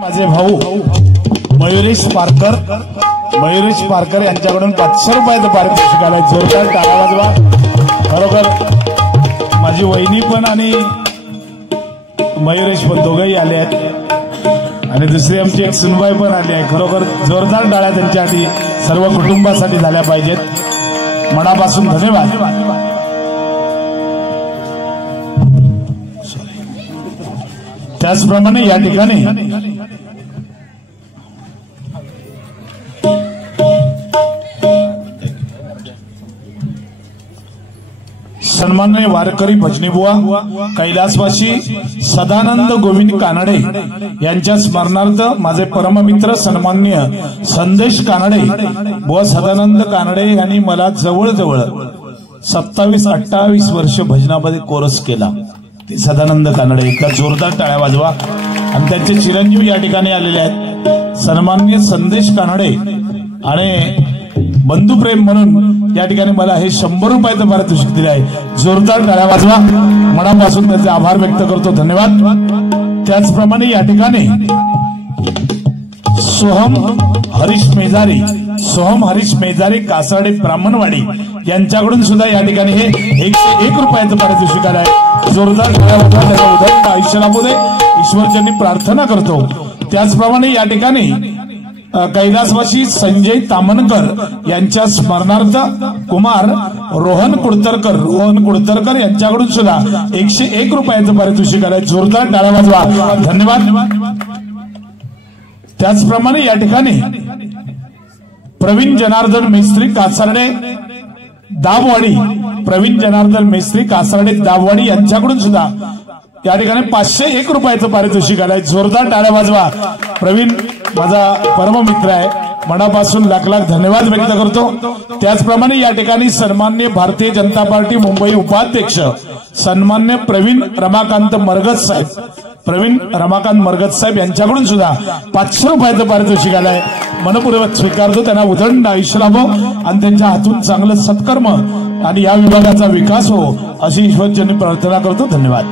माझे भाऊ मयुरेश पारकर यांच्याकडून 500 रुपयाचं पारितोषिक आलंय। जोरदार टाळ्या वाजवा। खरोखर माझी वहिनी पण आणि मयुरेश पण दोघेही आले आहेत आणि दुसरी आमची एक सुनबाई पण आली आहे। खरोखर जोरदार टाळ्या त्यांच्यासाठी सर्व कुटुंबासाठी झाल्या पाहिजेत। मनापासून धन्यवाद। त्याचप्रमाणे या ठिकाणी सन्माननीय वारकरी भजनीबुवा कैलासवासी सदानंद गोविंद कानडे यांच्या स्मरणार्थ माझे परममित्र सन्माननीय संदेश कानडे बुवा सदानंद कानडे यांनी मला जवळजवळ 27-28 वर्ष भजनामध्ये कोरस केला। ते सदानंद कानडे एका जोरदार टाळ्या वाजवा। आणि त्यांचे चिरंजीव या ठिकाणी आलेले आहेत सन्माननीय संदेश कानडे आणि बंधुप्रेम म्हणून या ठिकाणी मला हे 100 रुपयाचं पारितोषिक दिले आहे। जोरदार टाळ्या वाजवा। मनापासून त्यांचे आभार व्यक्त करतो। धन्यवाद। त्याचप्रमाणे या ठिकाणी सोहम हरीश मेजारी कासाडे ब्राह्मणवाडी यांच्याकडून सुद्धा या ठिकाणी हे 101 रुपयाचं पारितोषिक आलं आहे। जोरदार टाळ्या वाजवा। त्याला उदंड आयुष्य लाभू दे ईश्वरचरणी प्रार्थना करतो। त्याचप्रमाणे या ठिकाणी कैलासवासी संजय तामनकर यांच्या स्मरणार्थ कुमार रोहन कुडतरकर यांच्याकडून सुद्धा 101 रुपयाचं पारितोषिक आलंय। जोरदार टाळ्या वाजवा। धन्यवाद। त्याचप्रमाणे या ठिकाणी प्रवीण जनार्दन मेस्त्री कासारडे दाबवाडी यांच्याकडून सुद्धा या ठिकाणी 501 रुपयाचं पारितोषिक आलंय। जोरदार टाळ्या वाजवा। प्रवीण माझा परममित्र आहे। मनापासून लाख लाख धन्यवाद व्यक्त करतो। त्याचप्रमाणे या ठिकाणी सन्माननीय भारतीय जनता पार्टी मुंबई उपाध्यक्ष सन्माननीय प्रवीण रमाकांत मरगत साहेब यांच्याकडून सुद्धा 500 रुपयाचं पारितोषिक आलंय। मनपूर्वक स्वीकारतो। त्यांना उदंड आयुष्य लाभो आणि त्यांच्या हातून चांगलं सत्कर्म आणि या विभागाचा विकास हो अशी ईश्वरचरणी प्रार्थना करतो। धन्यवाद।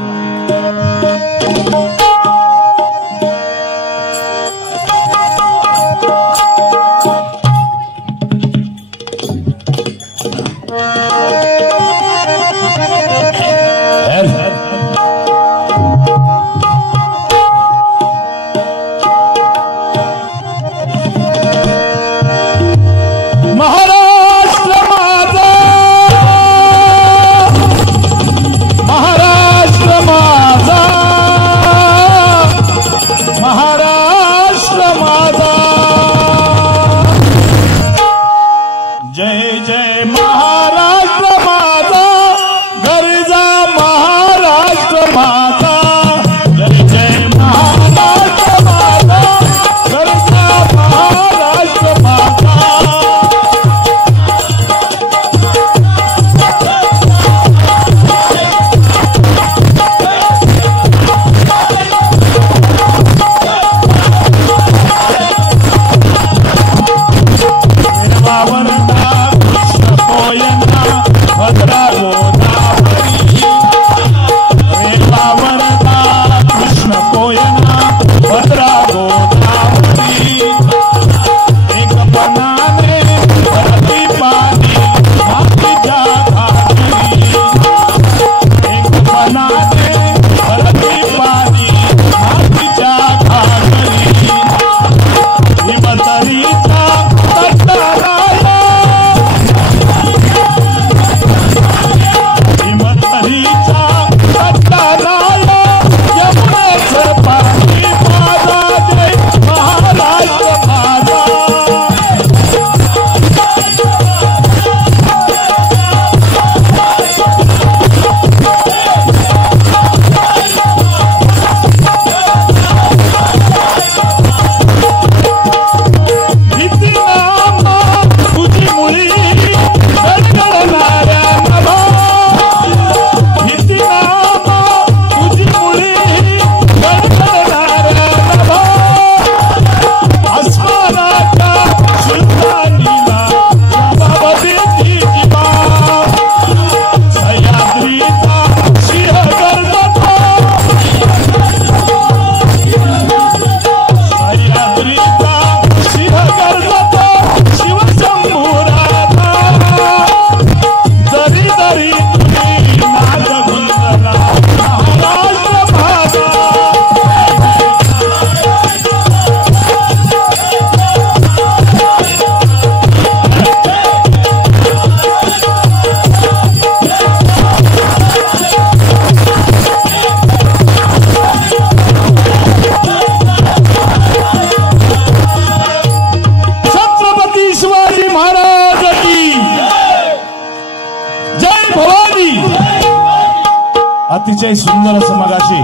अतिशय सुंदर असं मगाशी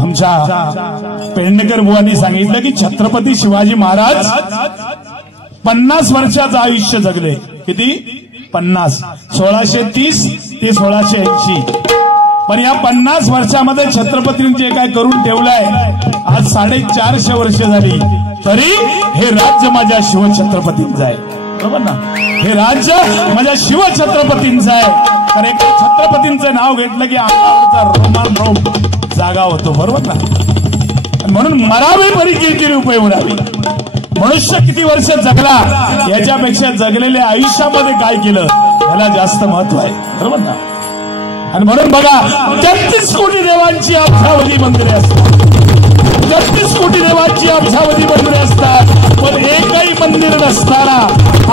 आमच्या पेडणेकर बुवांनी सांगितलं की छत्रपती शिवाजी महाराज 50 वर्षाचं आयुष्य जगले. किती? 50. 1630 ते 1680. पण या 50 वर्षामध्ये छत्रपतींनी जे काय करून ठेवलंय, आज 450 वर्ष झाली तरी हे राज्य माझ्या शिवछत्रपतींचं आहे. बरोबर ना? हे राज्य माझ्या शिवछत्रपतींचं आहे. तर एका छत्रपतींचं नाव घेतलं की अंगावरचा रोमान रोम जागा होतो. बरोबर ना? म्हणून मरावी परी किरकिरी उपयोग उडावी. मनुष्य किती वर्ष जगला याच्यापेक्षा जगलेल्या आयुष्यामध्ये काय केलं याला जास्त महत्व आहे. बरोबर ना? आणि म्हणून बघा 33 कोटी देवांची अब्जावधी मंदिरे असतात. 33 कोटी देवांची अब्जावधी मंदिरे असतात. पण एकही मंदिर नसताना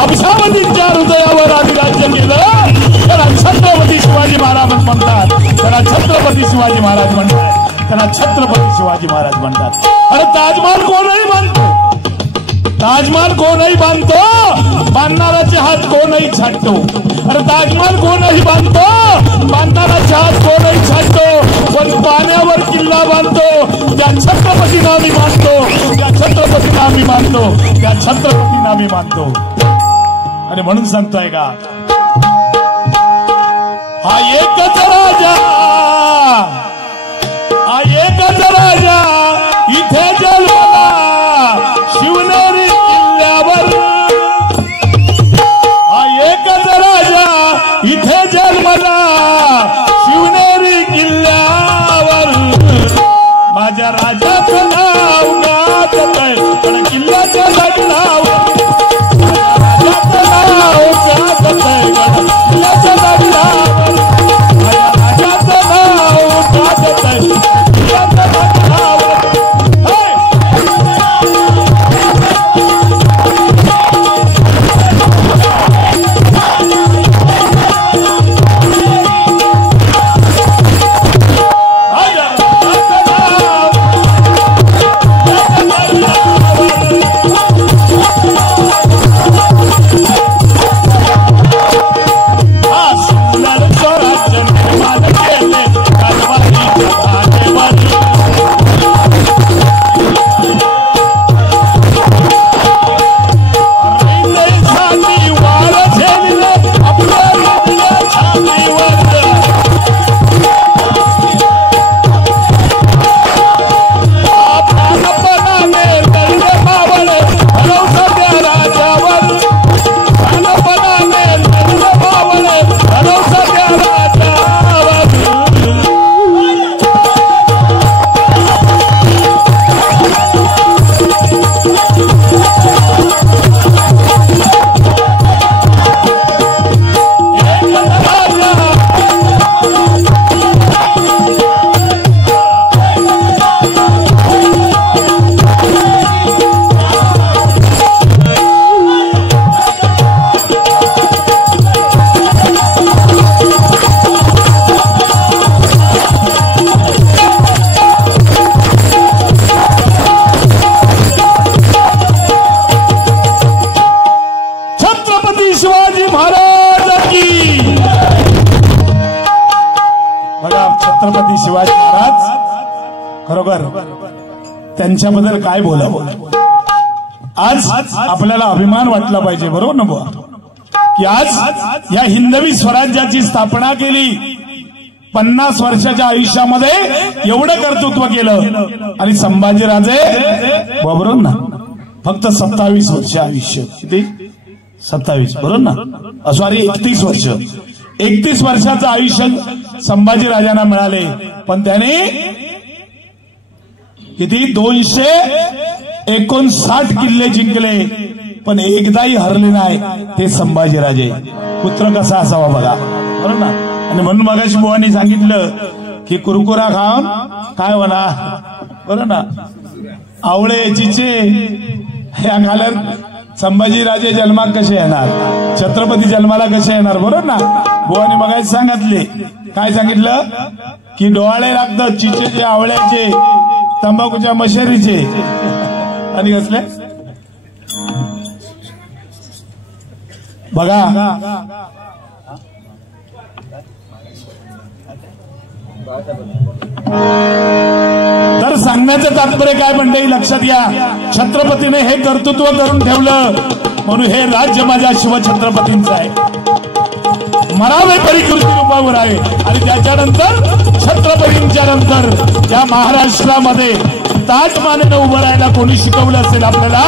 अब्जावधींच्या हृदयावर आम्ही राज्य केलं. त्याला छत्रपती शिवाजी महाराज म्हणतात. त्याला छत्रपती शिवाजी महाराज म्हणतात. त्याला छत्रपती शिवाजी महाराज म्हणतात. अरे ताजमहल कोणही बांधतो, ताजमहल कोणही बांधतो, बांधणाराचे हात कोणही छाटतो. अरे ताजमहल कोणही बांधतो, बांधणाराचे हात कोणही छाटतो. पण पाण्यावर किल्ला बांधतो त्या छत्रपतींना आम्ही मानतो, त्या छत्रपतींना आम्ही मानतो, त्या छत्रपतींना आम्ही मानतो. आणि म्हणून सांगतोय का, हा एकच राजा, हा एकच राजा इथे जन्मला शिवनेरी किल्ल्यावर. हा एकच राजा इथे जन्मला शिवनेरी किल्ल्यावर. माझ्या राजाचं नाव गाजतंय पण किल्ल्याच्या दगडावर. माझ्या राजाचं नाव गाजतंय पण किल्ल्याच्या दगडावर. माझ्या राजाचं नाव गाजतंय किल्ल्याच्या दगडावर. शिवाजी महाराज की. बघा छत्रपती शिवाजी महाराज खरोखर त्यांच्याबद्दल काय बोलावं. आज आपल्याला अभिमान वाटला पाहिजे. बरोबर ना बुवा, की आज या हिंदवी स्वराज्याची स्थापना केली. 50 वर्षाच्या आयुष्यामध्ये एवढं कर्तृत्व केलं. आणि संभाजीराजे बरोबर ना फक्त 27 वर्ष आयुष्य. किती? 27. बरोबर ना? सॉरी 31 वर्ष. 31 वर्षाचं आयुष्य संभाजीराजांना मिळाले. पण त्याने किती? 259 किल्ले जिंकले. पण एकदाही हरले नाही ते संभाजीराजे. पुत्र कसा असावा बघा. बरोबर ना? आणि म्हणून मगाशी बुवांनी सांगितलं की कुरकुरा खाऊन काय होणार. बरोबर ना? आवळे चिचे ह्या घालत संभाजीराजे जन्मात कसे येणार, छत्रपती जन्माला कसे येणार. बरोबर ना? बुवानी मगाशी सांगितले. काय सांगितलं की डोळे लागतात चिचेचे, आवळ्याचे, तंबाखूच्या मशेरीचे आणि कसले. बघा तर सांगण्याचं तात्पर्य काय म्हणते लक्षात घ्या, छत्रपतीने हे कर्तृत्व करून ठेवलं म्हणून हे राज्य माझ्या शिवछत्रपतींचं आहे, मरावे तरी कृती रूपावर आहे। आणि त्याच्यानंतर छत्रपतींच्या नंतर या महाराष्ट्रामध्ये ताटमानेनं उभं राहायला कोणी शिकवलं असेल आपल्याला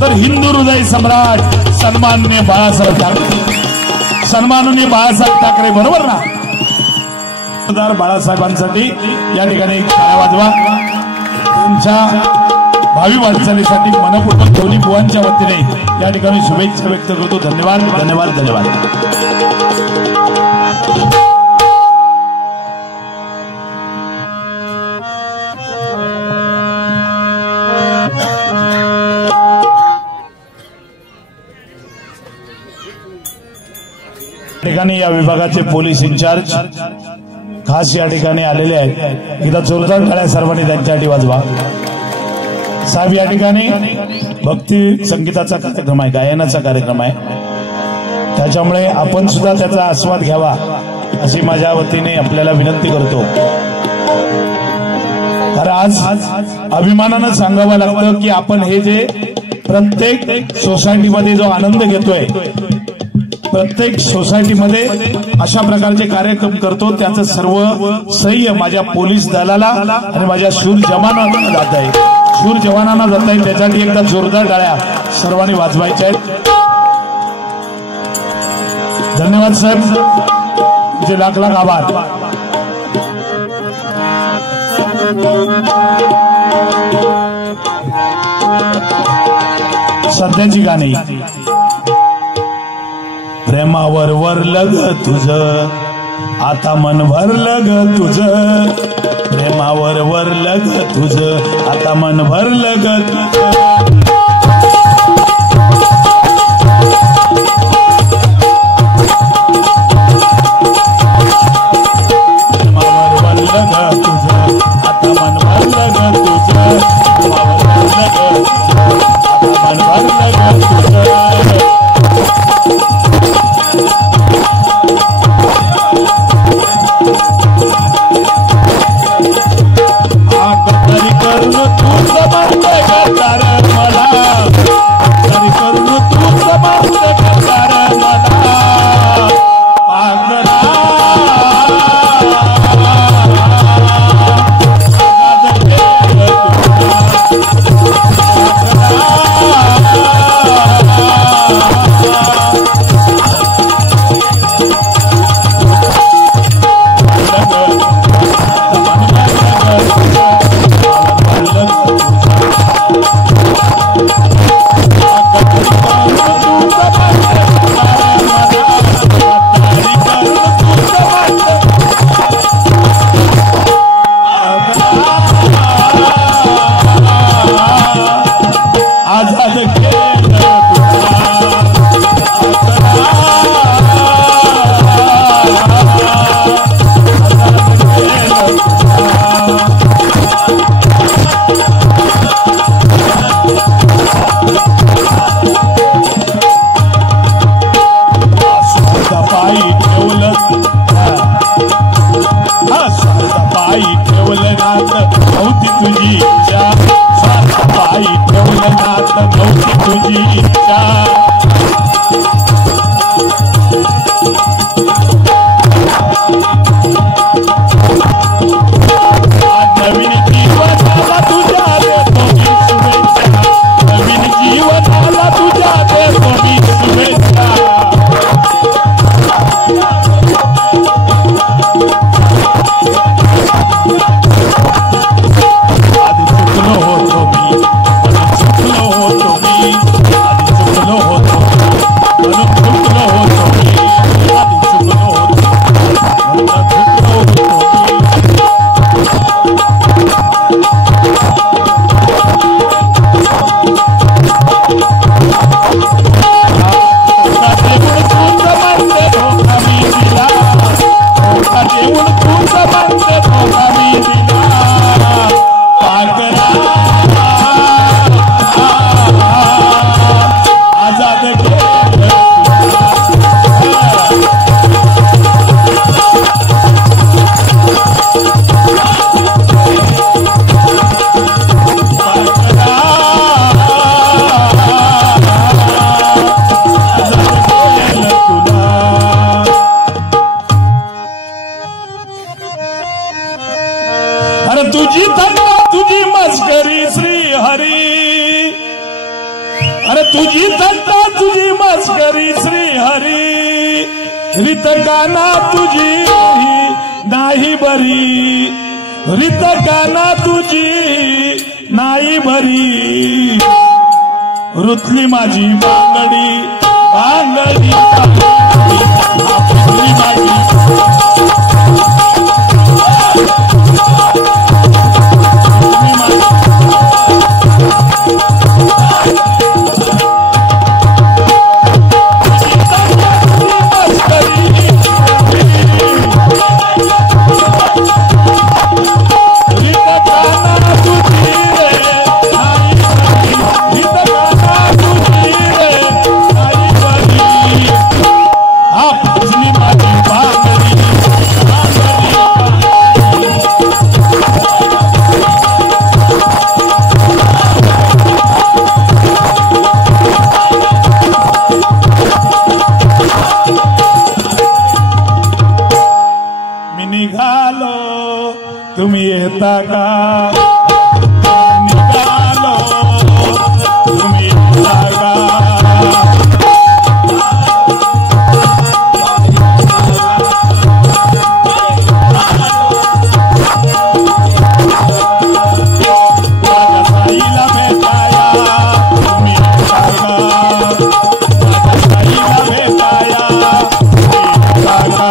तर हिंदू हृदय सम्राट सन्माननीय बाळासाहेब ठाकरे, सन्माननीय बाळासाहेब ठाकरे, बरोबर ना? बाळासाहेबांसाठी या ठिकाणी टाळ्या वाजवा। तुमच्या भावी वाटचालीसाठी मनपूर्वक दोन्ही बुवांच्या वतीने या ठिकाणी शुभेच्छा व्यक्त करतो। धन्यवाद धन्यवाद धन्यवाद। ठिकाणी या विभागाचे पोलीस इन्चार्ज खास या ठिकाणी आलेले आहेत, एकदा जोरदार टाळ्या सर्वांनी त्यांच्यासाठी वाजवा। साहेब या ठिकाणी भक्ती संगीताचा कार्यक्रम आहे, गायनाचा कार्यक्रम आहे, त्याच्यामुळे आपण सुद्धा त्याचा आस्वाद घ्यावा अशी माझ्या वतीने आपल्याला विनंती करतो। कारण आज अभिमानानं सांगावं लागतं की आपण हे जे प्रत्येक सोसायटीमध्ये जो आनंद घेतोय, प्रत्येक सोसायटीमध्ये अशा प्रकारचे कार्यक्रम करतो, त्याचं सर्व श्रेय माझ्या पोलीस दलाला आणि माझ्या शूर जवानांना जात आहे, शूर जवानांना जात आहे। त्यासाठी एकदा जोरदार टाळ्या सर्वांनी वाजवायच्या आहेत। धन्यवाद साहेब, जे लाख लाख आभार। सध्याची गाणी प्रेमावर वरलं ग तुझं, आता मन भरलं ग तुझं, प्रेमावर वरलं ग तुझं, आता मन भरलं ग तुझं। प्रेमावर वरलं ग तुझं, आता मन भरलं ग तुझं, प्रेमावर वरलं ग तुझं, आता मन भरलं ग तुझं। चुकलो होतो मी, अरे तुझी थट्टा तुझी मस्करी श्री हरी रीत गाना तुझी नाही बरी रीत गाना तुझी नाही बरी रुतली माझी बांगडी बांगडी रुतली माझी तुम्ही येता का निघालो तुम्ही येता का माझ्या साईला भेटाया तुम्ही येता का माझ्या साईला भेटाया तुम्ही येता का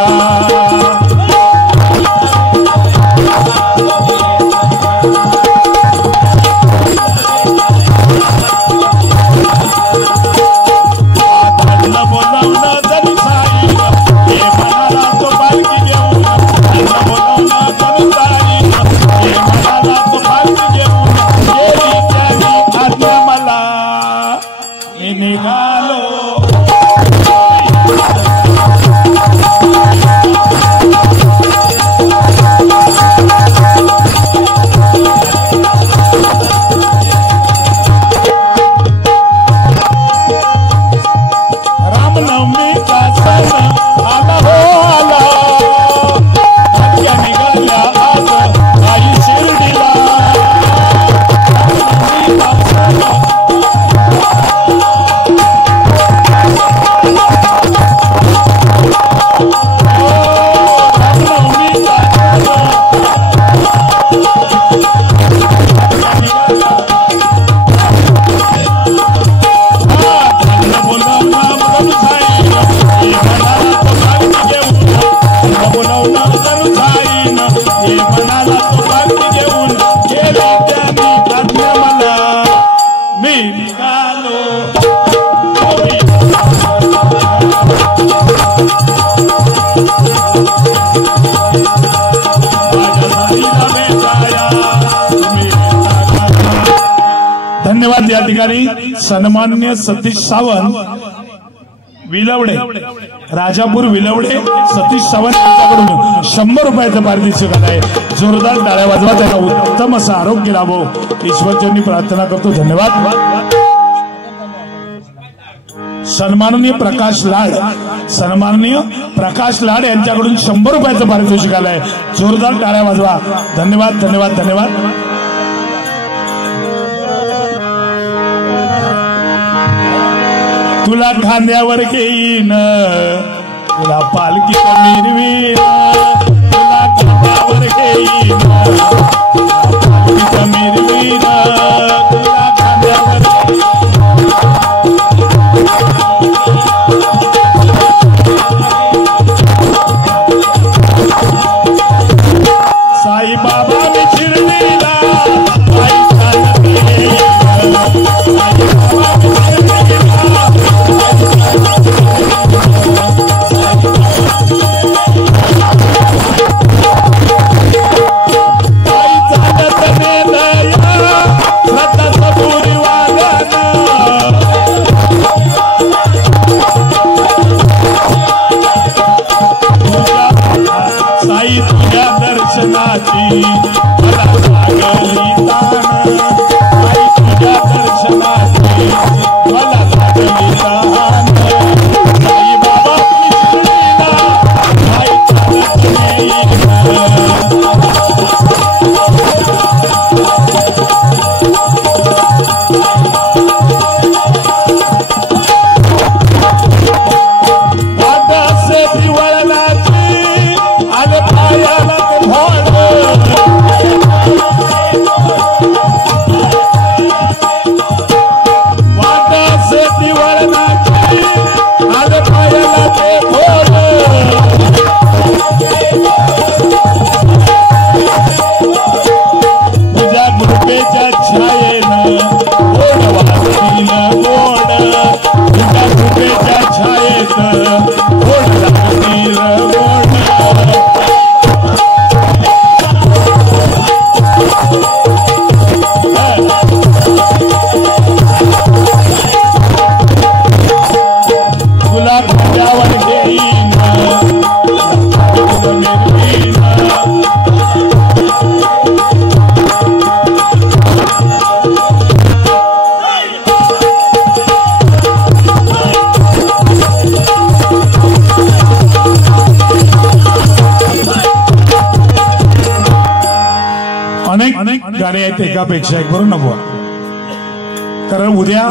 धन्यवाद। या ठिकाणी सन्माननीय सतीश सावंत विलवडे राजापूर विलवडे सतीश सावंत यांच्याकडून 100 रुपयाचं पारितोषिक आहे। जोरदार टाळ्या वाजवा, त्यांना उत्तम असं आरोग्य लाभो ईश्वरचरणी प्रार्थना करतो। धन्यवाद। सन्माननीय प्रकाश लाड यांच्याकडून 100 रुपयाचं पारितोषिक आलंय। जोरदार टाळ्या वाजवा। धन्यवाद धन्यवाद धन्यवाद। तुला खांद्यावर घेईन तुला पालखीत मिरवीन तुला खांद्यावर घेईन पालखीत मिरवीन तुला खांद्यावर साई बाबा मी शिर्डीला आई सांगते साई बाबा मी शिर्डीला आई सांगत नेलया छायेत गोड लागतील गोड तुला खांद्यावर देईन अनेक गाणे आहेत एकापेक्षा एक, बरोबर ना बुवा? कारण उद्या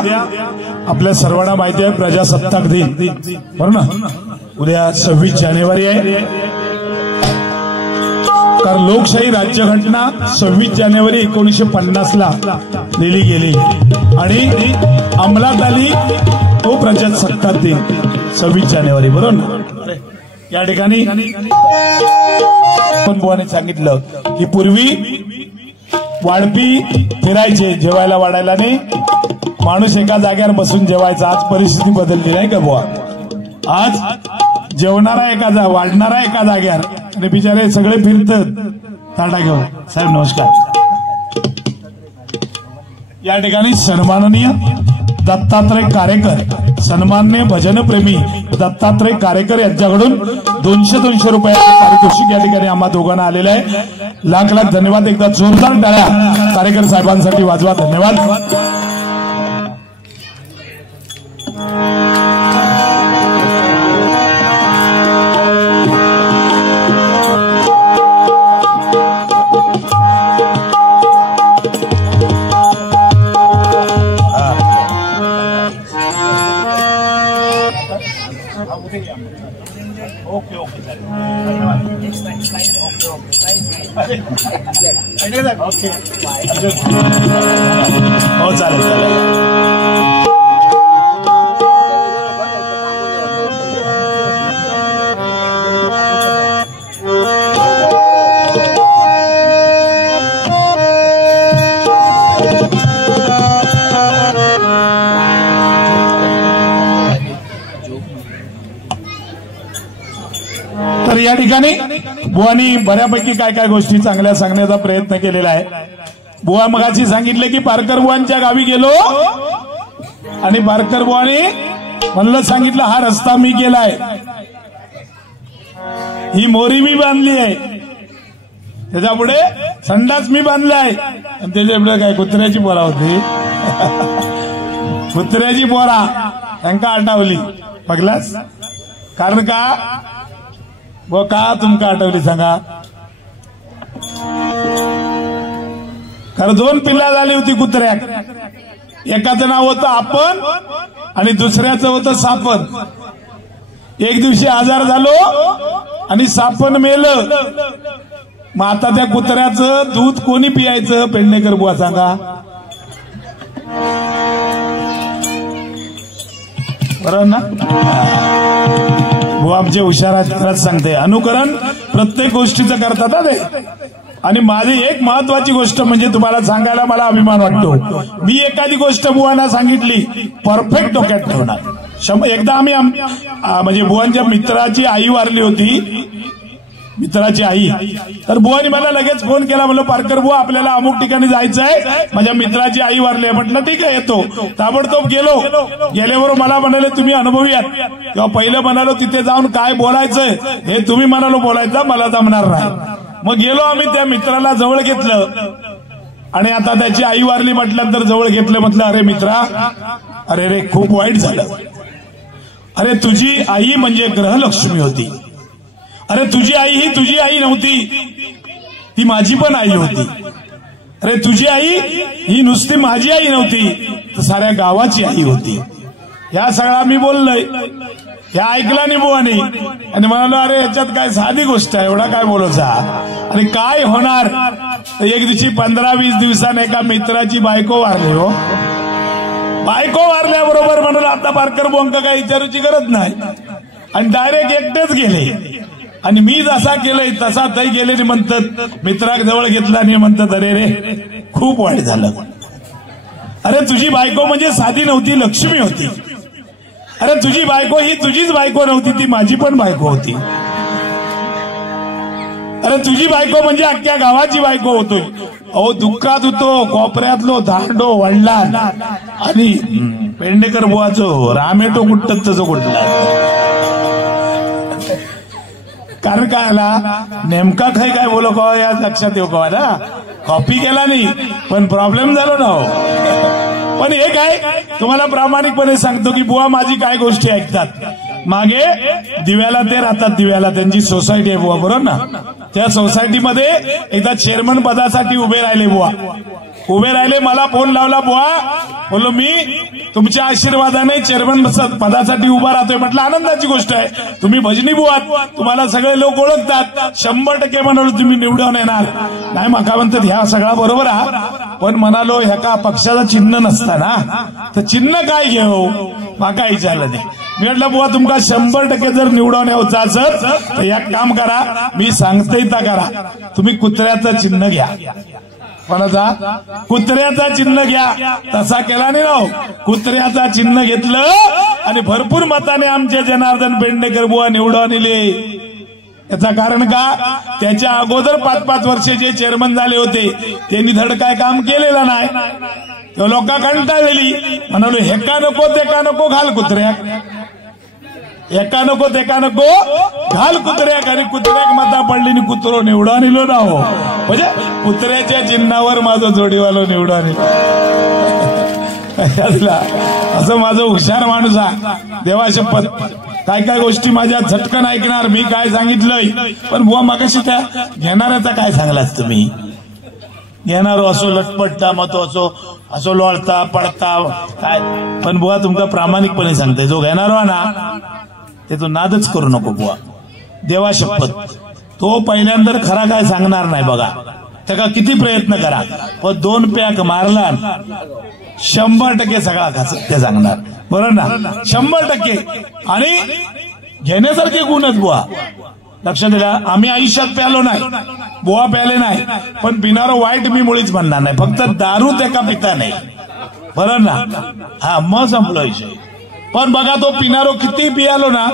आपल्या सर्वांना माहिती आहे प्रजासत्ताक दिन, बरोबर ना? उद्या 26 जानेवारी आहे. कारण लोकशाही राज्यघटना 26 जानेवारी 1950 ला लिहिली गेली आणि अंमलात आली तो प्रजासत्ताक दिन 26 जानेवारी, बरोबर ना? या ठिकाणी पण बुवाने सांगितलं की पूर्वी वाढपी फिरायचे जेवायला वाढायला नाही, माणूस एका जागेवर बसून जेवायचा. आज परिस्थिती बदलली नाही का बुवा? आज जेवणारा एका वाढणारा एका जागेवर आणि बिचारे सगळे फिरतात ताटा घेऊन. साहेब नमस्कार. या ठिकाणी सन्माननीय दत्तात्रय कारेकर, सन्माननीय भजनप्रेमी दत्तात्रय कारेकर यांच्याकडून 200 रुपयाचे पारितोषिक या ठिकाणी आम्हा दोघांना आलेलं आहे. लाख लाख धन्यवाद. एकदा जोरदार टाळ्या कारेकर साहेबांसाठी वाजवा. धन्यवाद. हो चालेल चालेल. तर या ठिकाणी बुवानी बऱ्यापैकी काय काय गोष्टी चांगल्या सांगण्याचा प्रयत्न केलेला आहे. बुवा मगाशी सांगितले की पारकर बुवांच्या गावी गेलो आणि पारकर बुवानी म्हणलं सांगितलं हा रस्ता मी केलाय, ही मोरी मी बांधली आहे, त्याच्यापुढे संडास मी बांधलाय आणि त्याच्यापुढे काय कुत्र्याची पोरा होती कुत्र्याची पोरा त्यांका आठवली बघलास. कारण का व का तुमका आठवली सांगा? कारण 2 पिल्ला झाली होती कुत्र्याक. एकाचं नाव होतं आपण आणि दुसऱ्याचं होतं सापन. एक दिवशी आजार झालो आणि सापन मेलं. मग आता त्या कुत्र्याचं दूध कोणी पियायचं? पेडणेकर बुवा सांगा बरोबर ना? बुवा आमचे हुशार सांगते अनुकरण प्रत्येक गोष्टीचं करतात ते. आणि माझी एक महत्वाची गोष्ट म्हणजे तुम्हाला सांगायला मला अभिमान वाटतो, मी एखादी गोष्ट बुवांना सांगितली परफेक्ट डोक्यात ठेवणार. एकदा आम्ही म्हणजे बुवांच्या मित्राची आई वारली होती, मित्राची आई. तर बुवानी मला लगेच फोन केला, म्हणलं पारकर बुवा आपल्याला अमुक ठिकाणी जायचं आहे, माझ्या मित्राची आई वारली आहे. म्हटलं ठीक आहे येतो. ताबडतोब गेलो. गेल्याबरोबर मला म्हणाले तुम्ही अनुभवी आहात. तेव्हा पहिलं म्हणालो तिथे जाऊन काय बोलायचंय हे तुम्ही म्हणालो बोलायचं, मला जमणार नाही. मग गेलो आम्ही, त्या मित्राला जवळ घेतलं आणि आता त्याची आई वारली म्हटल्यानंतर जवळ घेतलं. म्हटलं अरे मित्रा, अरे रे खूप वाईट झालं. अरे तुझी आई म्हणजे ग्रहलक्ष्मी होती. अरे तुझी आई ही तुझी आई नव्हती, ती माझी पण आई होती. अरे तुझी आई ही नुसती माझी आई नव्हती, तर साऱ्या गावाची आई होती. ह्या सगळा मी बोललोय. ह्या ऐकला नाही बुवानी आणि म्हणालो अरे याच्यात काय साधी गोष्ट आहे, एवढा काय बोलायचा. आणि काय होणार? एक दिवशी 15-20 दिवसांनी एका मित्राची बायको वारली. हो, बायको वारल्याबरोबर म्हणाल आता पारकर बुवांका काही विचारूची गरज नाही आणि डायरेक्ट एकटेच गेले. आणि मी जसा केलंय तसा तही गेले आणि म्हणतात मित्राक जवळ घेतला आणि म्हणतात अरे रे खूप वाईट झालं. अरे तुझी बायको म्हणजे साधी नव्हती, लक्ष्मी होती. अरे तुझी बायको ही तुझीच बायको नव्हती, ती माझी पण बायको होती. अरे तुझी बायको म्हणजे अख्ख्या गावाची बायको होतोय. अहो दुःखात होतो, कोपऱ्यातलो धांडो वडला आणि पेडणेकर बुवाचो रामेटो कुठ्टच कुठला. कारण काय आला नेमका काही काय बोलो कवा या लक्षात येऊ कवा ना. कॉपी केला नाही पण प्रॉब्लेम झालो ना हो. पण हे काय तुम्हाला प्रामाणिकपणे सांगतो की बुवा माझी काय गोष्टी ऐकतात. मागे दिव्याला ते राहतात, दिव्याला त्यांची सोसायटी आहे बुवा, बरोबर ना. त्या सोसायटीमध्ये एकदा चेअरमन पदासाठी उभे राहिले बुवा. उभे राहिले, मला फोन लावला बुवा, बोललो मी तुमच्या आशीर्वादाने चेअरमन पदासाठी उभा राहतोय. म्हटलं आनंदाची गोष्ट आहे, तुम्ही भजनी बुवा, तुम्हाला सगळे लोक ओळखतात, 100% म्हणालो तुम्ही निवडून येणार. नाही मका म्हणतात ह्या सगळा बरोबर आहे, पण म्हणालो ह्या का पक्षाचं चिन्ह नसतं ना, तर चिन्ह काय घेऊ माका विचारलं ते. मी म्हटलं बुवा तुमका 100% जर निवडून यायचं असेल तर एक काम करा, मी सांगते ता करा, तुम्ही कुत्र्याचं चिन्ह घ्या. कोणाचा? कुत्र्याचा चिन्ह घ्या. तसा केला नाही राव, कुत्र्याचा चिन्ह घेतलं आणि भरपूर मताने आमचे जनार्दन पेडणेकर बुवा निवडून आले. याचा कारण का, त्याच्या अगोदर 5-5 वर्षे जे चेअरमन झाले होते त्यांनी धड काय काम केलेलं नाही. तेव्हा लोक कंटाळलेली, म्हणालो हेका नको तेका नको घाल कुत्र्याक, एका नको तेका नको घाल कुत्र्याक. आणि कुत्र्याक मता पडली आणि कुत्रो निवडून इलो ना हो. म्हणजे कुत्र्याच्या चिन्हावर माझं जोडीवालो निवडून असं माझं हुशार माणूस आहे. देवा शपथ काय काय गोष्टी माझ्या झटकन ऐकणार. मी काय सांगितलंय पण बुवा मागाशी त्या घेणाऱ्याचा काय सांगलाच तुम्ही. घेणारो असो लटपटता मतो असो लोळता पडता काय, पण बुवा तुमका प्रामाणिकपणे सांगते, जो घेणारो ना ते तो नादच करू नको बुवा. देवा शपथ तो पहिल्यांदा खरा काय सांगणार नाही बघा. त्याला किती प्रयत्न करा, पण 2 पॅक मारला 100% सगळा ते सांगणार, बरोबर ना. 100% आणि घेण्यासारखे गुणच बुवा. लक्षात दिला, आम्ही आयुष्यात प्यालो नाही, बुवा प्याले नाही, पण पिणारं वाईट मी मुळीच म्हणणार नाही. फक्त दारू त्याका पिता नाही, बरोबर ना. हा मग संपलो विषय. पण बघा तो पिणारो किती पियालो ना,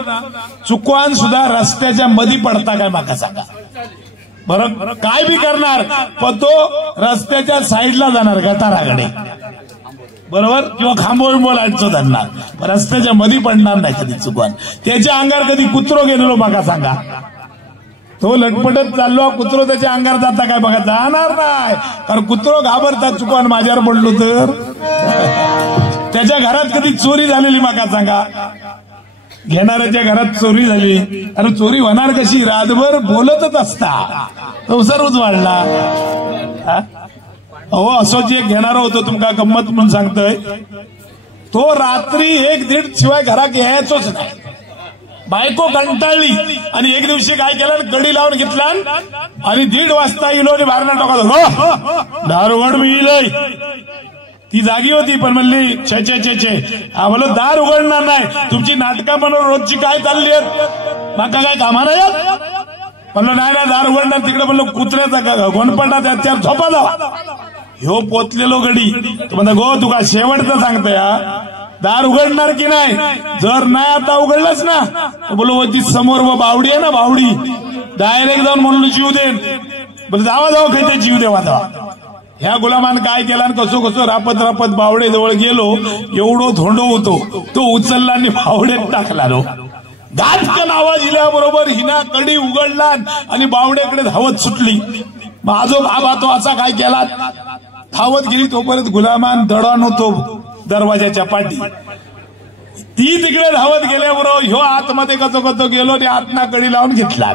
चुकवान सुद्धा रस्त्याच्या मधी पडता काय माका सांगा बरं. काय बी करणार पण तो रस्त्याच्या साईडला जाणार गटाराकडे, बरोबर, किंवा खांबो लाटचो धरणार, रस्त्याच्या मधी पडणार नाही कधी चुकवान. त्याच्या अंगार कधी कुत्रो गेलेलो माका सांगा. तो लटपटत चाललो, कुत्रो त्याच्या अंगार जाता काय बघा, जाणार नाही. कारण कुत्रो घाबरतात चुकवान माझ्यावर पडलो तर. त्याच्या घरात कधी चोरी झालेली माका सांगा. घेणाऱ्याच्या घरात चोरी झाली, अरे चोरी होणार कशी, रातभर बोलतच असता, तो सर्वच वाढला. अहो असोच एक घेणारा होतो, तुमका गंमत म्हणून सांगतोय. तो रात्री 1-1:30 शिवाय घरात यायचोच नाही. बायको कंटाळली आणि एक दिवशी काय केलं, गडी लावून घेतला आणि 1:30 वाजता इलो आणि बाहेर टाकत दार उघड मी इलय. ती जागी होती पण म्हणली छे हा बोलो दार उघडणार नाही, तुमची नाटका म्हणून रोजची काय चालली आहेत, माका काय कामा नाही. म्हणलं नाही ना दार उघडणार. तिकडे म्हणलं कुत्र्याचा गोनपटा त्याच्यावर झोपा जावा. ह्यो पोचलेलो गडी म्हणता गो तुका शेवटचं सांगतोय, दार उघडणार की नाही. जर नाही आता उघडलंच ना बोलो ती समोर बावडी आहे ना, बावडी डायरेक्ट जाऊन म्हणलो जीव देन. बोल जावा जावा खायचे जीव देवा जावा. ह्या गुलामान काय केला, कसो कसो रापत रापत बावडे जवळ गेलो, एवढो धोंडो होतो तो उचलला आणि बावडेत टाकला. लो गाठकन आवाज इल्याबरोबर हिना कडी उघडला आणि बावड्याकडे धावत सुटली. माझो बाबा तो असा काय केला, धावत गेली. तोपर्यंत गुलामान दडण होतो दरवाजाच्या पाठी. ती तिकडे धावत गेल्याबरोबर ह्यो आतमध्ये कसो गेलो आणि आतना कडी लावून घेतला.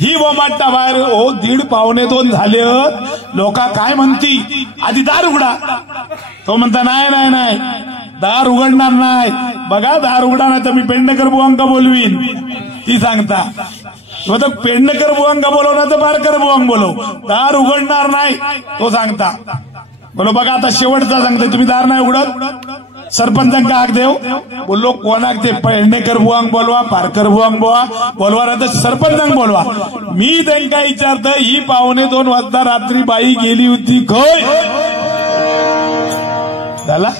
ही बोमाटा बाहेर. 1:30-1:45 झाले, लोक काय म्हणती, आधी दार उघडा. तो म्हणता नाही नाही दार उघडणार नाही. बघा दार उघडा नाही तर मी पेडणेकर बुवांका बोलवीन. ती सांगता पेडणेकर बुवांका बोलव ना तर बारकर बुवांक बोलव, दार उघडणार नाही. तो सांगता बोलो बघा आता शेवटचा सांगते, तुम्ही दार नाही उघडत, सरपंचांका हाक देव. बोललो कोणाक ते पेडणेकर बुवांक बोलवा, पारकर बुवांक बोलवा ना तर सरपंचांक बोलवा. मी त्यांना विचारत ही 1:45 वाजता रात्री बाई गेली होती खय. झाला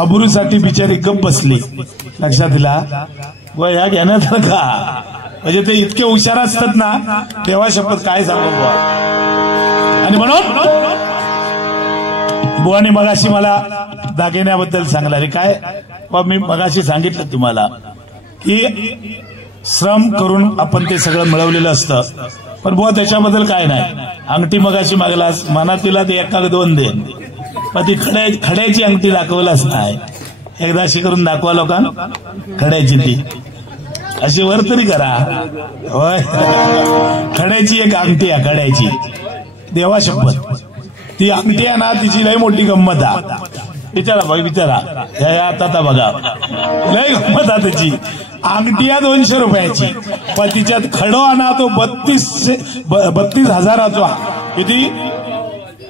अब्रूसाठी बिचारी गप बसली लक्षात दिला व ह्या घेण्यात का म्हणजे ते इतके हुशार असतात ना देवा शपथ काय सांगू बुवा. आणि म्हणून बुवाने मगाशी मला दागिन्याबद्दल सांगला रे काय मी मगाशी सांगितलं तुम्हाला की श्रम करून आपण ते सगळं मिळवलेलं असतं पण बुवा त्याच्याबद्दल काय नाही. अंगठी मगाशी मागलास मनातीला ते एका दोन दे पण ती खड्याची अंगठी दाखवलाच नाही. एकदा अशी करून दाखवा लोकांना खड्याची ती अशी वर तरी करा होय खड्याची एक अंगठी आहे खड्याची देवा शपथ ती अंगठी आहे ना तिची लय मोठी गंमत आहे. विचारा भाई विचारा आता बघा लय गंमत आहे त्याची. अंगठी आहे 200 रुपयाची पण तिच्यात खडो आणा तो 32,000चा किती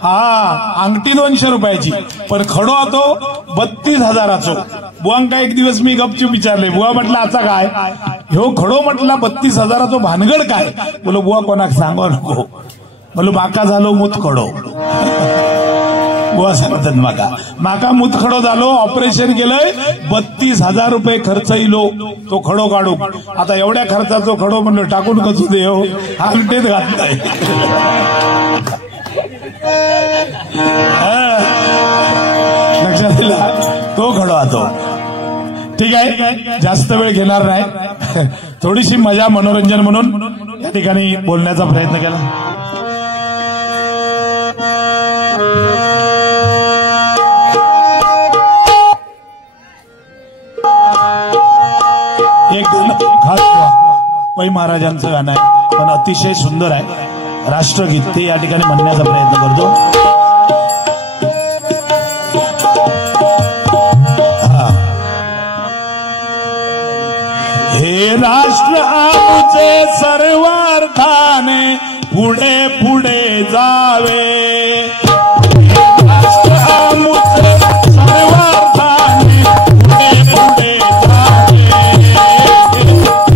हा अंगठी 200 रुपयाची पण खडो तो 32,000चा. बुवांका एक दिवस मी गपचूप विचारले बुवा म्हटलं आता काय ह्यो खडो म्हटला 32,000चा भानगड काय. बोलो बुवा कोणाक सांगू नको बोलो माका झालो मुतखडो. बुवा सांगतात माका मुतखडो झालो ऑपरेशन केलंय 32,000 रुपये खर्च येलो तो खडो काढू. आता एवढ्या खर्चाचा खडो म्हणलं टाकून कसू दे हो अंगठीत घातलाय. लक्षात दिला तो खडो आतो. ठीक आहे जास्त वेळ घेणार नाही थोडीशी मजा मनोरंजन म्हणून या ठिकाणी बोलण्याचा प्रयत्न केला. एक खास पै महाराजांचं गाणं आहे पण अतिशय सुंदर आहे राष्ट्रगीत ते या ठिकाणी म्हणण्याचा प्रयत्न करतो. हे राष्ट्र आमचे सर्वार्थाने पुढे पुढे जावे. राष्ट्र आमचे सर्वार्थाने पुढे पुढे जावे.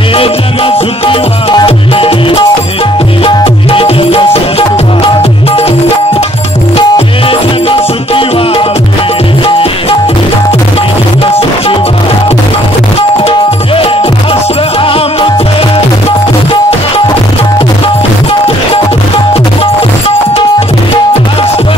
हे जग सुखी व्हावे हे जग सुखी व्हावे हे जग सुखी व्हावे हे जग सुखी व्हावे. राष्ट्र आमचे राष्ट्र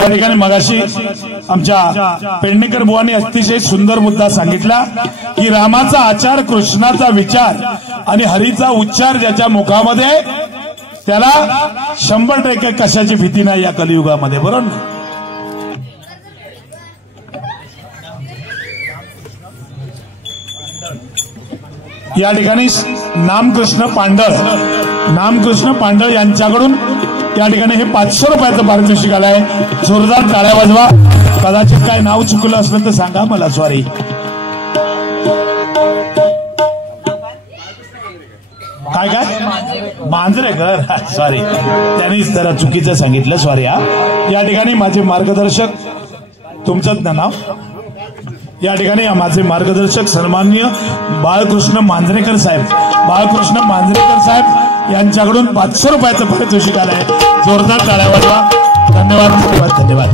या ठिकाणी मगाशी आमच्या पेडणेकर बुवांनी अतिशय सुंदर मुद्दा सांगितला की रामाचा आचार, कृष्णाचा विचार आणि हरीचा उच्चार ज्याच्या मुखामध्ये त्याला 100% कशाची भीती नाही या कलियुगामध्ये, बरोबर ना? या ठिकाणी नामकृष्ण पांडळ यांच्याकडून या ठिकाणी हे 500 रुपयाचं पारितोषिक आलंय. जोरदार टाळ्या वाजवा. कदाचित काय नाव चुकलं असलं तर सांगा मला, सॉरी. काय मांजरेकर, सॉरी, त्यांनीच जरा चुकीचं सांगितलं, सॉरी. या ठिकाणी माझे मार्गदर्शक, तुमचंच ना नाव? या ठिकाणी माझे मार्गदर्शक सन्माननीय बाळकृष्ण मांजरेकर साहेब यांच्याकडून 500 रुपयाचं पारितोषिक आलंय. जोरदार टाळ्या वाजवा. धन्यवाद.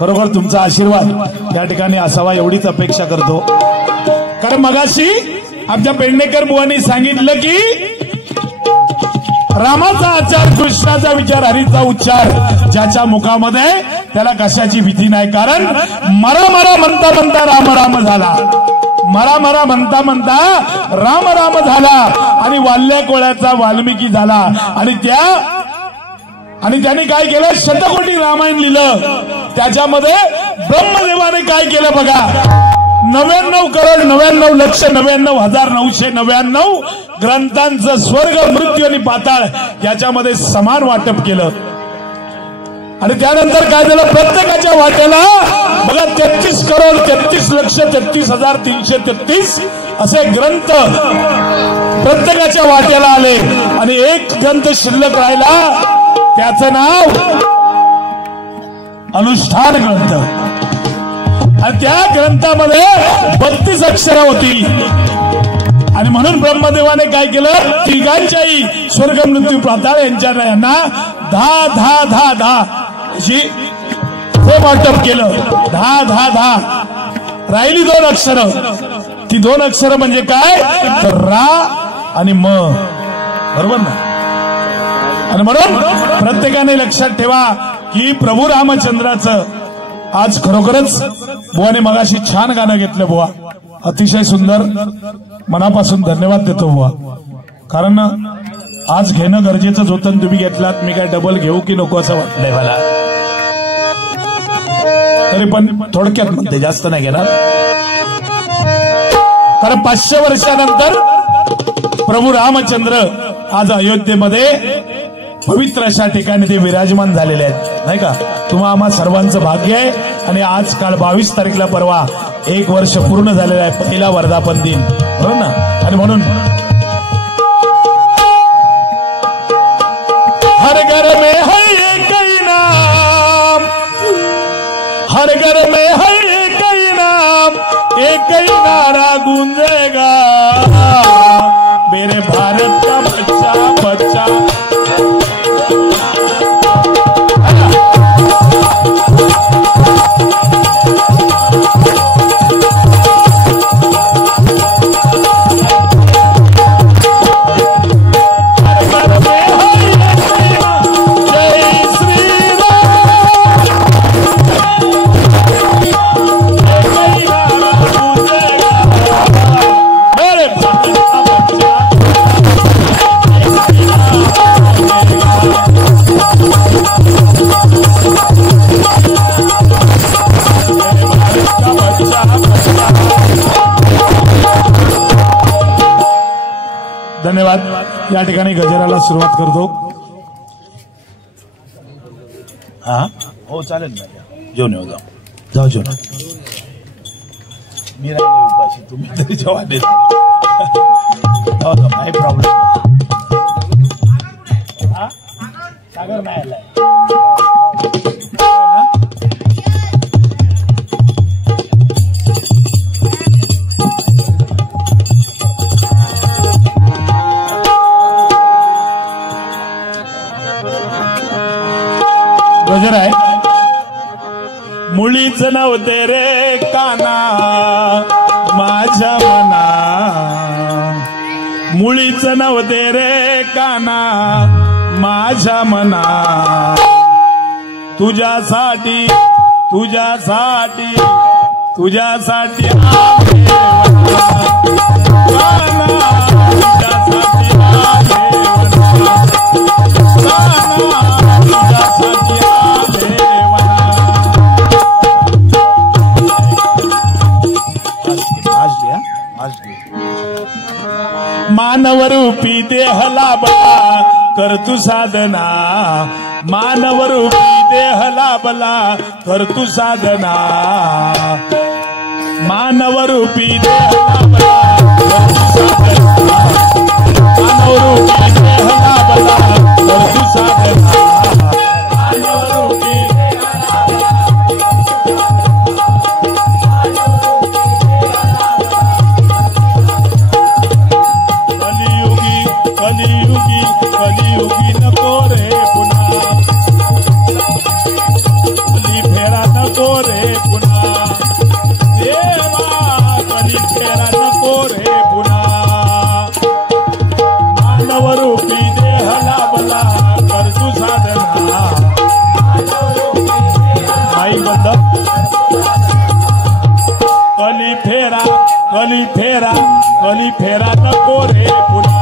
खरोखर तुमचा आशीर्वाद या ठिकाणी असावा एवढीच अपेक्षा करतो. कारण मगाशी आमच्या पेडणेकर बुवांनी सांगितलं की रामाचा आचार, कृष्णाचा विचार, हरीचा उच्चार ज्याच्या मुखामध्ये त्याला कशाची भीती नाही. कारण मरा म्हणता म्हणता राम झाला. मरा म्हणता राम झाला आणि वाल्ल्या कोळ्याचा वाल्मिकी झाला. आणि त्यांनी काय केलं? शतकोटी रामायण लिहिलं. त्याच्यामध्ये ब्रह्मदेवाने काय केलं बघा, 99,99,99,999 ग्रंथांचं स्वर्ग, मृत्यू आणि पाताळ याच्यामध्ये समान वाटप केलं. आणि त्यानंतर काय झालं? प्रत्येकाच्या वाट्याला बघा 33,33,33,333 असे ग्रंथ प्रत्येकाच्या वाट्याला आले. आणि एक ग्रंथ शिल्लक राहिला, त्याचं नाव अनुष्ठान ग्रंथ. आणि त्या ग्रंथामध्ये 32 अक्षरं होती. आणि म्हणून ब्रह्मदेवाने काय केलं? तिघांच्याही स्वर्ग, मृत्यू, पाताळ यांना 10 हे वाटप केलं. 10 राहिली 2 अक्षरं. ती 2 अक्षरं म्हणजे काय? तर रा आणि म, बरोबर ना? आणि म्हणून प्रत्येकाने लक्षात ठेवा की प्रभू रामचंद्राचं आज खरोखरच बुवाने मगाशी छान गाणं घेतलं. बुवा अतिशय सुंदर, मनापासून धन्यवाद देतो बुवा. कारण आज घेणं गरजेचंच होतं, तुम्ही घेतलात. मी काय डबल घेऊ की नको असं वाटलंय मला. तरी पण थोडक्यात म्हणते, जास्त नाही घेणार. कारण 500 वर्षानंतर प्रभू रामचंद्र आज अयोध्येमध्ये पवित्र अशा ठिकाणी ते विराजमान झालेले आहेत, नाही का? तुम्हा आम्हा सर्वांचं भाग्य आहे. आणि आज काल 22 तारीखला परवा 1 वर्ष पूर्ण झालेलं आहे, पहिला वर्धापन दिन, बरोबर ना? आणि म्हणून हर घर में है एक ही नाम, हर घर में है एक ही नाम, एक ही नारा गूंजेगा, मेरे भारत का बच्चा बच्चा. धन्यवाद. या ठिकाणी गजराला सुरुवात करतो. हो चालेल ना, जेवण येऊ, जाऊ जेवण. मी राहिले उपाशी, तुम्ही तरी जेव्हा देत काही प्रॉब्लेम. सागर नाही आलाय. गजर आहे. मुळीच नव्हते रे काना माझ्या मना, मुळीच नव्हते रे काना माझ्या मना, तुझ्यासाठी तुझ्यासाठी तुझ्यासाठी मानवरूपी देह लाभला कर तू साधना, मानवरूपी देह लाभला कर तू साधना, मानवरूपी देह लाभला कर तू साधना, मानवरूपी देह लाभला कर तू साधना, मानवरूपी कलियुगी कलियुगी नको रे पुन्हा, कली फेरा नको रे पुन्हा, देवा कली फेरा नको रे पुन्हा, मानवरूपी देह लाभला कर तू साधना, माई बंद कली फेरा कली फेरा कली फेरा नको रे पुन्हा,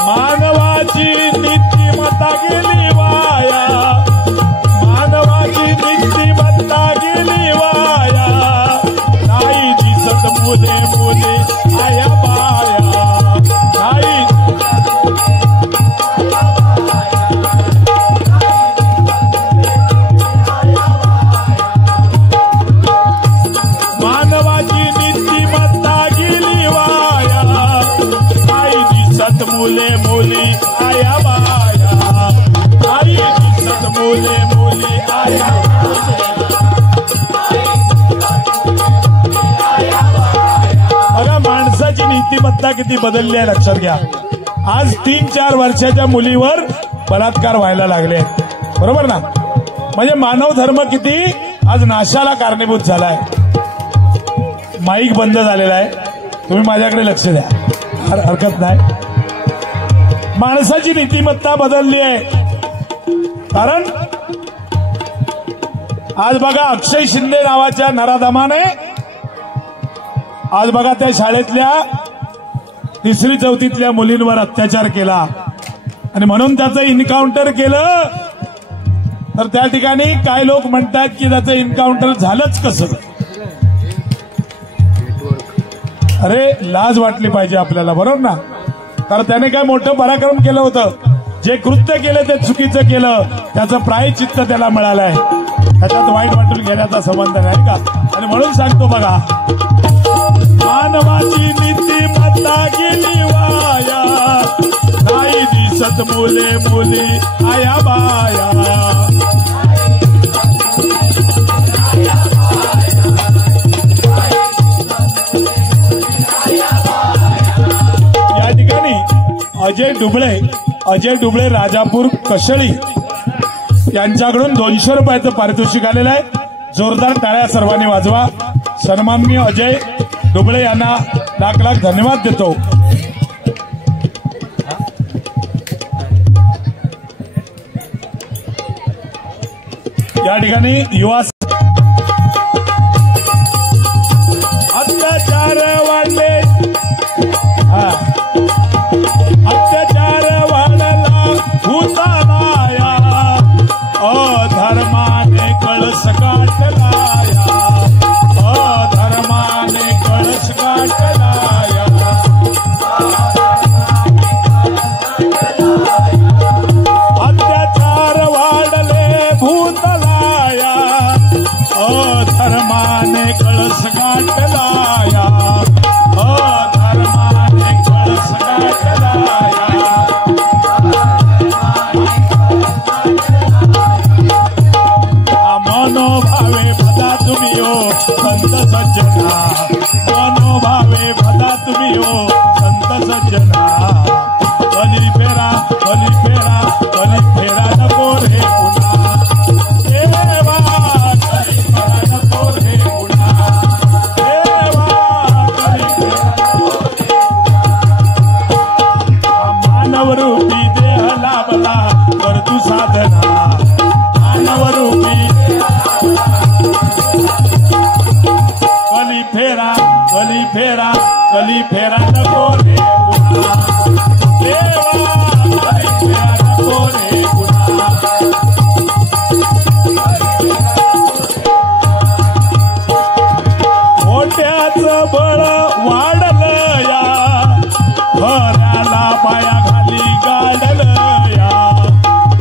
मानवाची नीतिमत्ता गेली वाया, मानवाची नीतिमत्ता गेली वाया, नाही दिसत मुले मुले आया बाया, नाही मानवाची नीतिमत्ता गेली वाया, नाही दिसत मुले मुली आया बाया, नाही दिसत मुले मुली आया बघा माणसाची नीतिमत्ता किती बदलली आहे लक्षात घ्या. आज 3-4 वर्षाच्या मुलीवर बलात्कार व्हायला लागले, बरोबर ना. म्हणजे मानव धर्म किती आज नाशाला कारणीभूत झालाय. माईक बंद झालेला आहे, तुम्ही माझ्याकडे लक्ष द्या, हरकत नाही. माणसाची नीतिमत्ता बदलली आहे. कारण आज बघा अक्षय शिंदे नावाच्या नराधमाने आज बघा त्या शाळेतल्या 3री-4थीतल्या मुलींवर अत्याचार केला आणि म्हणून त्याचं इन्काउंटर केलं. तर त्या ठिकाणी काय लोक म्हणतात की त्याचं इन्काउंटर झालंच कसं. अरे लाज वाटली पाहिजे आपल्याला, बरोबर ना. कारण त्याने काय मोठं पराक्रम केलं होतं, जे कृत्य केलं ते चुकीचं केलं, त्याचं प्रायश्चित्त त्याला मिळालंय, त्याच्यात वाईट वाटून घेण्याचा संबंध नाही का. आणि म्हणून सांगतो बघा, मानवाची नीतिमत्ता गेली वाया, नाही दिसत मुले मुली आया बाया, या ठिकाणी अजय डुबळे राजापूर कशळी यांच्याकडून 200 रुपयाचं पारितोषिक आलेलं आहे. जोरदार टाळ्या सर्वांनी वाजवा. सन्माननीय अजय डुबळे यांना लाख लाख धन्यवाद देतो. या ठिकाणी युवा अत्याचार वाढले, अत्याचार वाढला भूतानाया, अधर्माने कळस गाठलाया, अधर्माने कळस गाठलाया, अत्याचार वाढले भूतलाया, रामला कर तू साधना मानवरूपी कली फेरा कली फेरा कली फेरा नको रे पुन्हा देवा कली फेरा नको रे पुन्हा मोठ्याचं बळ वाढलं या खऱ्याला पायाखाली गाडलं या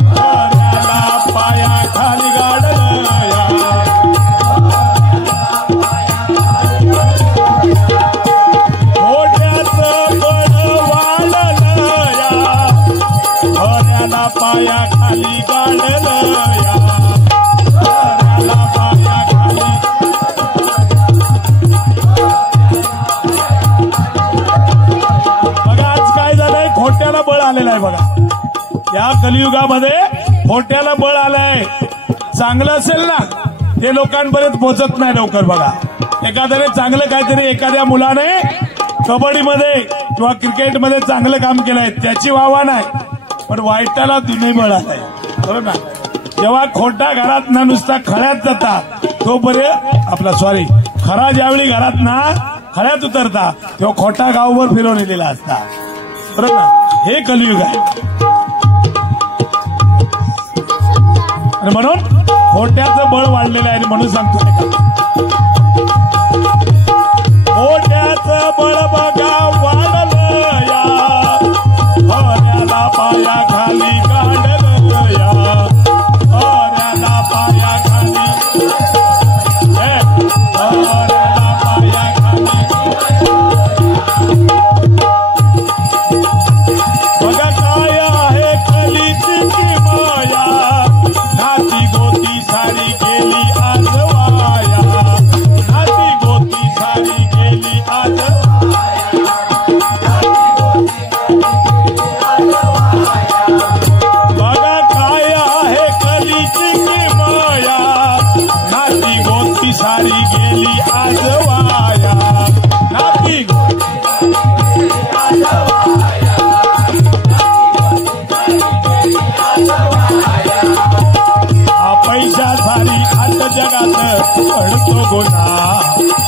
खऱ्याला पायाखाली गाडलं या मोठ्याचं बळ वाढलं या खऱ्याला पायाखाली गाडलं या खऱ्याला पायाखाली खोट्याला बळ आलेलं आहे बघा या कलियुगामध्ये खोट्याला बळ आलंय चांगलं असेल ना ते लोकांपर्यंत पोहोचत नाही लवकर बघा एखाद्याने चांगलं काहीतरी एखाद्या मुलाने कबड्डीमध्ये किंवा क्रिकेटमध्ये चांगलं काम केलंय त्याची वावा नाही पण वाईटाला दुने बळ आलंय बरोबर ना जेव्हा खोटा घरात ना नुसता खऱ्यात जाता तोपर्यंत आपला सॉरी खरा ज्यावेळी घरात ना खऱ्यात उतरता तेव्हा खोटा गावभर फिरवलेला असता बरोबर ना हे कलियुग आहे आणि म्हणून खोट्याचं बळ वाढलेलं आहे आणि म्हणून सांगतो खोट्याचं बळ बघा वाढलं या खऱ्याला पायाखाली गाडलं या खऱ्याला पायाखाली खऱ्याला पायाखाली बघा काय आहे कलीची माया नाती गोती सारी गेली आज वाया नाती गोती सारी गेली आज बघा काय आहे कलीची माया नाती गोती सारी गेली आज वाया नाती पैशासाठी आज जगात घडतो गुन्हा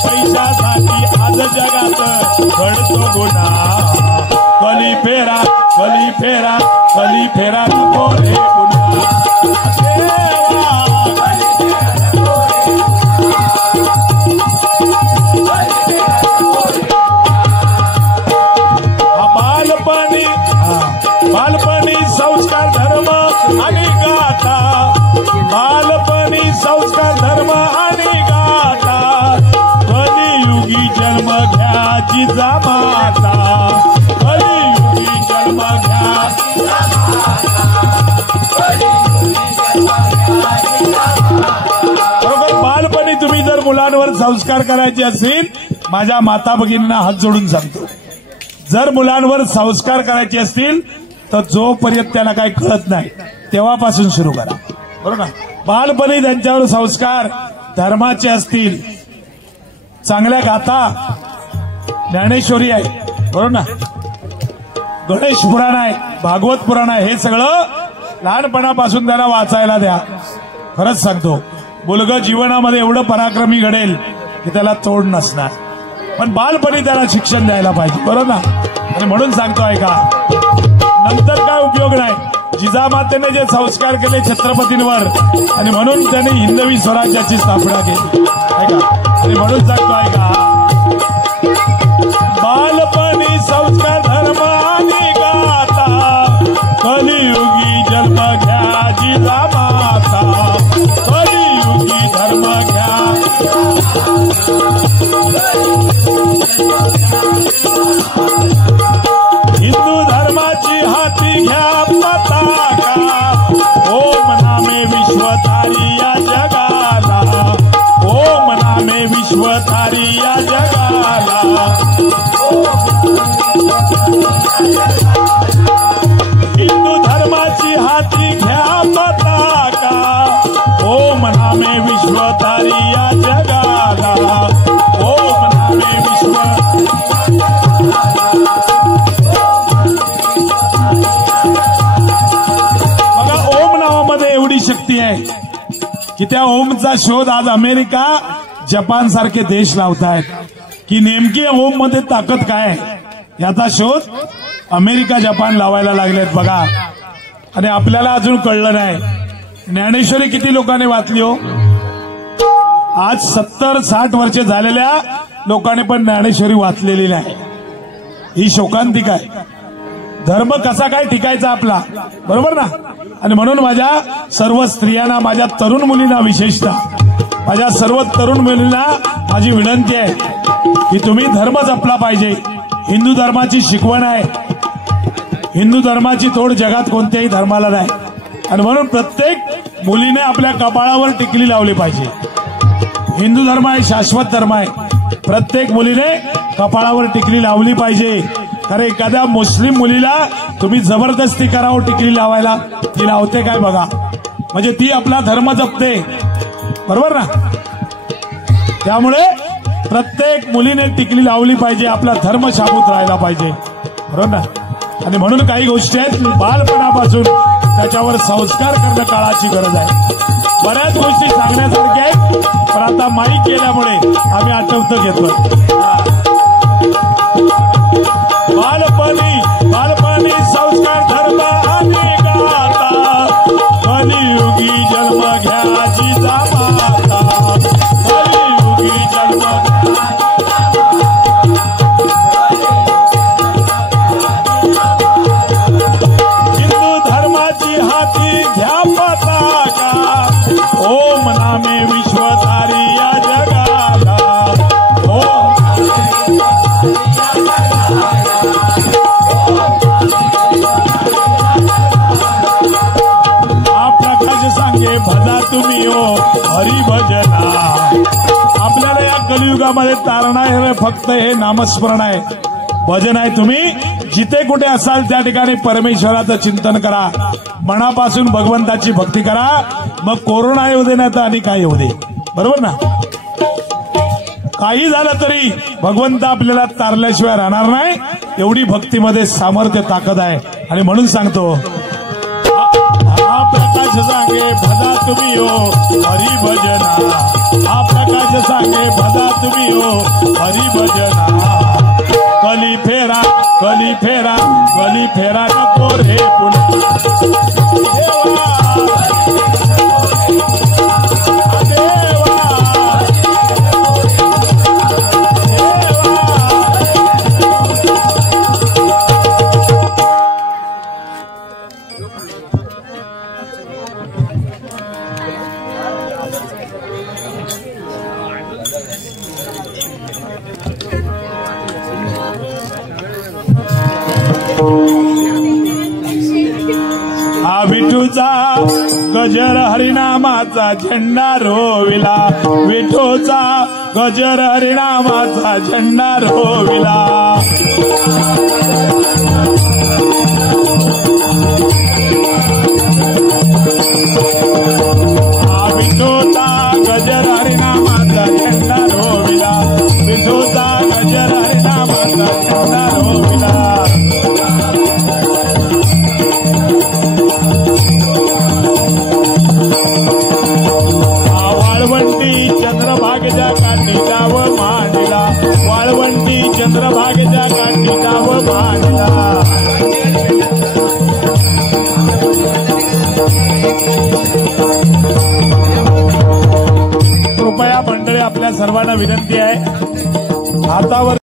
पैशासाठी आज जगात घडतो गुन्हा कली फेरा कली फेरा कली फेरा नको रे पुन्हा बालपणी संस्कार धर्म आणि गाथा बालपणी संस्कार धर्म आणि गाथा कलियुगी जन्म घ्या जिजामाता कलियुगी जन्म घ्या बरोबर बालपणी तुम्ही जर मुलांवर संस्कार करायचे असतील माझ्या माता भगिनींना हात जोडून सांगतो जर मुलांवर संस्कार करायचे असतील तर जोपर्यंत त्याला काही कळत नाही तेव्हापासून सुरू करा बरोबर ना बालपणी त्यांच्यावर संस्कार धर्माचे असतील चांगल्या गाथा ज्ञानेश्वरी आहे बरोबर ना गणेश पुराण आहे भागवत पुराण आहे हे सगळं लहानपणापासून त्यांना वाचायला द्या खरंच सांगतो मुलगा जीवनामध्ये एवढं पराक्रमी घडेल की त्याला तोड नसणार पण बालपणी त्याला शिक्षण द्यायला पाहिजे बरोबर ना आणि म्हणून सांगतो ऐका नंतर काय उपयोग नाही जिजामातेने जे संस्कार केले छत्रपतींवर आणि म्हणून त्यांनी हिंदवी स्वराज्याची स्थापना केली ऐका आणि म्हणून सांगतो ऐका बालपणी संस्कार धर्म आणि गाथा कलियुगी जन्म घ्या जिजामाता कलियुगी धर्म घ्या हिंदू धर्माची हाती घ्या पताका ओम नामे विश्वतारी या जगाला ओम नामे विश्वतारी या जगाला विनंती आहे की त्या ओमचा शोध आज अमेरिका जपान सारखे देश लावतायत की नेमकी ओम मध्ये ताकद काय आहे याचा शोध अमेरिका जपान लावायला लागलेत बघा. आणि आपल्याला अजून कळलं नाही. ज्ञानेश्वरी किती लोकांनी वाचली हो? आज 70-60 वर्षे झालेल्या लोकांनी पण ज्ञानेश्वरी वाचलेली नाही. ही शोकांतिका आहे. धर्म कसा काय टिकायचा आपला, बरोबर ना? आणि म्हणून माझ्या सर्व स्त्रियांना, माझ्या तरुण मुलींना, विशेषतः माझ्या सर्व तरुण मुलींना माझी विनंती आहे की तुम्ही धर्म जपला पाहिजे. हिंदू धर्माची शिकवण आहे. हिंदू धर्माची तोड जगात कोणत्याही धर्माला नाही. आणि म्हणून प्रत्येक मुलीने आपल्या कपाळावर टिकली लावली पाहिजे. हिंदू धर्म आहे शाश्वत धर्म आहे. प्रत्येक मुलीने कपाळावर टिकली लावली पाहिजे. कारण एखाद्या मुस्लिम मुलीला तुम्ही जबरदस्ती करावं टिकली लावायला, ती लावते काय बघा. म्हणजे ती आपला धर्म जपते, बरोबर ना? त्यामुळे प्रत्येक मुलीने टिकली लावली पाहिजे. आपला धर्म शाबूत राहायला पाहिजे, बरोबर ना? आणि म्हणून काही गोष्टी आहेत बालपणापासून त्याच्यावर संस्कार करणं काळाची गरज आहे. बऱ्याच गोष्टी सांगण्यासारख्या आहेत पण आता माईक केल्यामुळे आम्ही आठवतं घेतलं. बालपणी संस्कार धर्म अनेक आता, कलियुगी जन्म घ्याची जामाता, कलियुगी जन्म हिंदू धर्माची हाती घ्या पताका, ओम नामे विश्वधारी या जगाला, सांगे भजा तुम्ही हो हरी भजना. आपल्याला या कलियुगामध्ये तारण आहे फक्त हे नामस्मरण आहे, भजन आहे. तुम्ही जिथे कुठे असाल त्या ठिकाणी परमेश्वराचं चिंतन करा, मनापासून भगवंताची भक्ती करा. मग कोरोना येऊ दे नाही तर आणि काय येऊ दे, बरोबर ना? काही झालं तरी भगवंत आपल्याला तारल्याशिवाय राहणार नाही. एवढी भक्तीमध्ये सामर्थ्य ताकद आहे. आणि म्हणून सांगतो हा प्रकाश सांगे भजा तुम्ही हो हरी भजना, हा प्रकाश सांगे भजा तुम्ही हो हरी भजना. कली फेरा कली फेरा कली फेरा नको रे पुन्हा विठूचा गजर हरिनामाचा झेंडा रोविला, विठूचा गजर हरिनामाचा झेंडा रोविला. विठूचा गजर हरिनामाचा झेंडा रोविला, विठूचा गजर हरिनामाचा झेंडा रोविला. वाळवंटी चंद्रभागेच्या काठी जाव मांडला, वाळवंटी चंद्रभागेच्या काठी जाव मांडला. कृपया मंडळी आपल्या सर्वांना विनंती आहे, हातावर